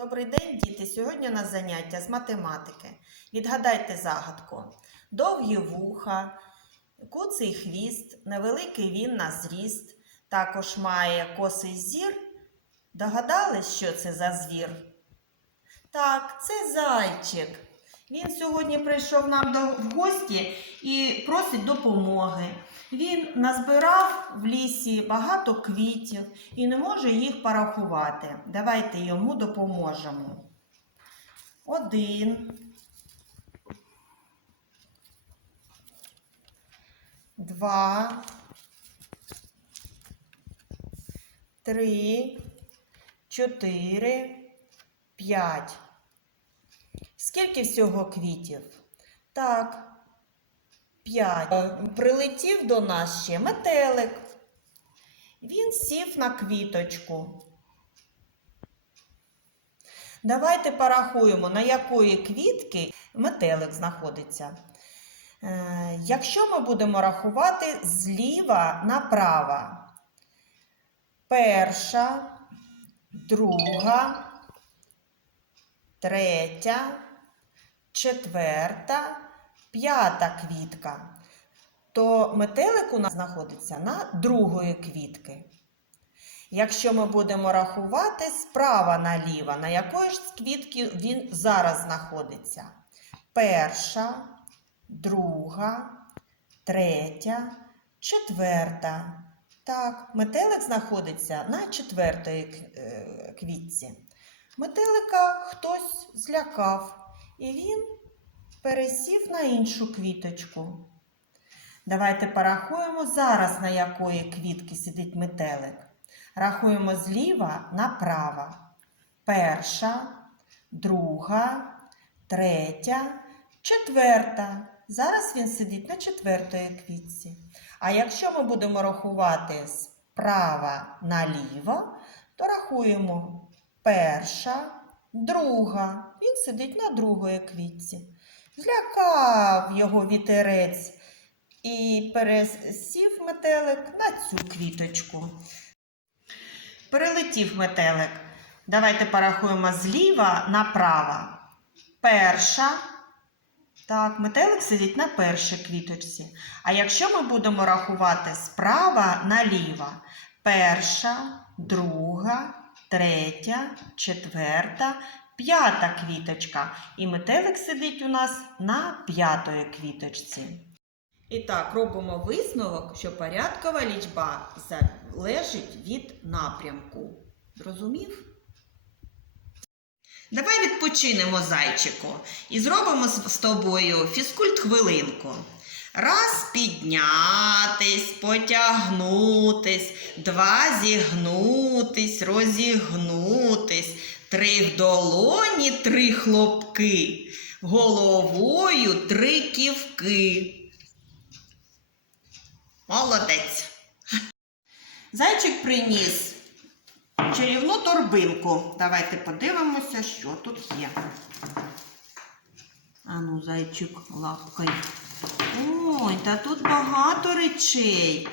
Добрий день, діти! Сьогодні у нас заняття з математики. Відгадайте загадку. Довгі вуха, куций хвіст, невеликий він на зріст, також має косий зір. Догадались, що це за звір? Так, це зайчик. Він сьогодні прийшов нам до, в гості і просить допомоги. Він назбирав в лісі багато квітів і не може їх порахувати. Давайте йому допоможемо. Один. Два. Три. Чотири. П'ять. Скільки всього квітів? Так. П'ять. Прилетів до нас ще метелик. Він сів на квіточку. Давайте порахуємо, на якої квітки метелик знаходиться. Е, Якщо ми будемо рахувати зліва направо. Перша, друга, третя, четверта, п'ята квітка, то метелик у нас знаходиться на другої квітки. Якщо ми будемо рахувати справа наліво, на якої ж квітки він зараз знаходиться? Перша, друга, третя, четверта. Так, метелик знаходиться на четвертої е, квітці. Метелика хтось злякав, і він пересів на іншу квіточку. Давайте порахуємо зараз, на якої квітки сидить метелик. Рахуємо зліва направо. Перша, друга, третя, четверта. Зараз він сидить на четвертої квітці. А якщо ми будемо рахувати справа наліво, то рахуємо перша, друга. Він сидить на другої квітці. Злякав його вітерець і пересів метелик на цю квіточку. Перелетів метелик. Давайте порахуємо зліва направо. Перша. Так, метелик сидить на першій квіточці. А якщо ми будемо рахувати справа наліво, перша, друга, третя, четверта, п'ята квіточка. І метелик сидить у нас на п'ятої квіточці. І так, робимо висновок, що порядкова лічба залежить від напрямку. Зрозумів? Давай відпочинемо зайчику і зробимо з тобою фізкульт хвилинку. Раз піднятись, потягнутись, два зігнутись, розігнутись, три в долоні, три хлопки, головою три ківки. Молодець. Зайчик приніс чарівну торбинку. Давайте подивимося, що тут є. Ану, зайчик лапкай. Ой, та тут багато речей.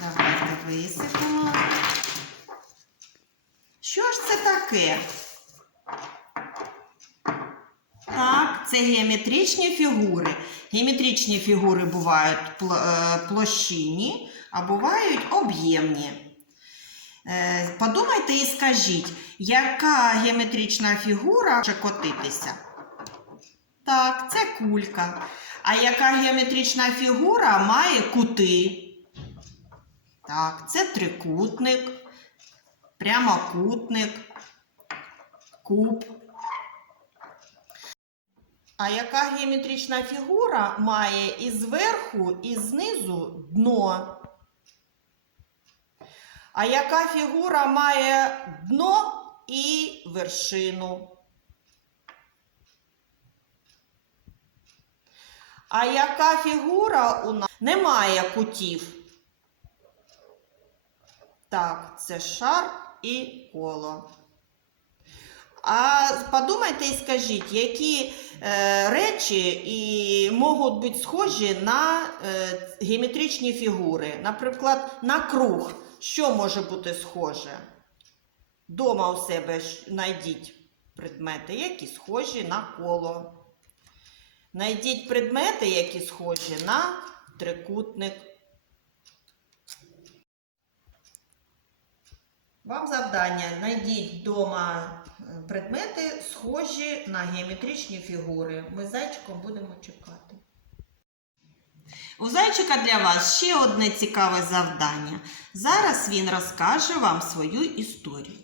Давайте висипемо. Що ж це таке? Так, це геометричні фігури. Геометричні фігури бувають е, площинні, а бувають об'ємні. Е, Подумайте і скажіть, яка геометрична фігура може котитися? Так, це кулька. А яка геометрична фігура має кути? Так, це трикутник, прямокутник, куб. А яка геометрична фігура має і зверху, і знизу дно? А яка фігура має дно і вершину? А яка фігура у нас не має кутів? Так, це шар і коло. А подумайте і скажіть, які е, речі і можуть бути схожі на е, геометричні фігури. Наприклад, на круг. Що може бути схоже? Дома у себе знайдіть предмети, які схожі на коло. Найдіть предмети, які схожі на трикутник. Вам завдання. Найдіть вдома е, предмети, схожі на геометричні фігури. Ми з зайчиком будемо чекати. У зайчика для вас ще одне цікаве завдання. Зараз він розкаже вам свою історію.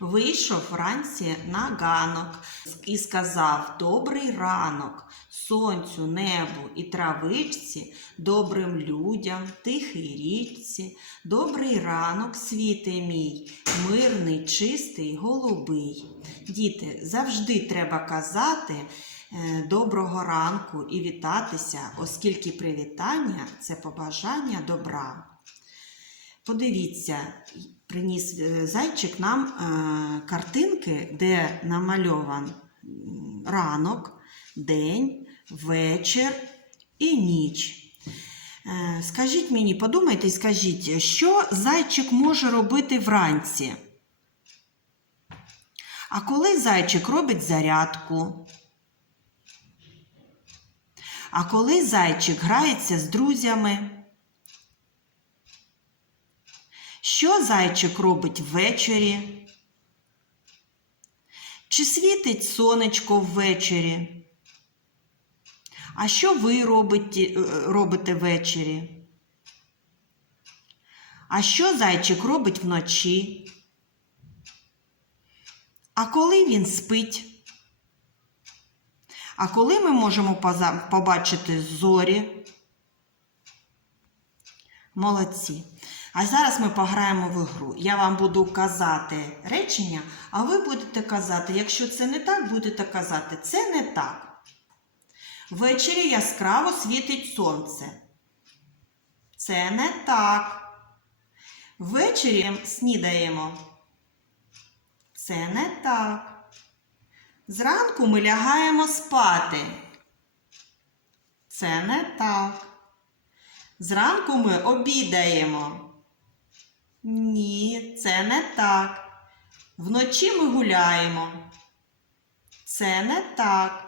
Вийшов вранці на ганок і сказав Добрий ранок, сонцю, небу і травичці, добрим людям, тихій річці, добрий ранок, світе мій, мирний, чистий, голубий. Діти, завжди треба казати е, доброго ранку і вітатися, оскільки привітання це побажання добра. Подивіться, приніс е, зайчик нам е, картинки, де намальован ранок, день, вечір і ніч. Е, Скажіть мені, подумайте, і скажіть, що зайчик може робити вранці? А коли зайчик робить зарядку? А коли зайчик грається з друзями? Що зайчик робить ввечері? Чи світить сонечко ввечері? А що ви робите, е, робите ввечері? А що зайчик робить вночі? А коли він спить? А коли ми можемо побачити зорі? Молодці. А зараз ми пограємо в ігру. Я вам буду казати речення, а ви будете казати, якщо це не так, будете казати, це не так. Ввечері яскраво світить сонце. Це не так. Ввечері снідаємо. Це не так. Зранку ми лягаємо спати. Це не так. Зранку ми обідаємо. Ні, це не так. Вночі ми гуляємо. Це не так.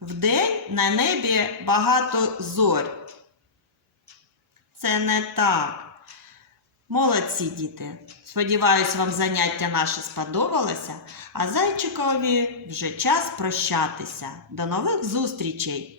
Вдень на небі багато зорь. Це не так. Молодці діти. Сподіваюсь, вам заняття наше сподобалося, а зайчикові вже час прощатися. До нових зустрічей!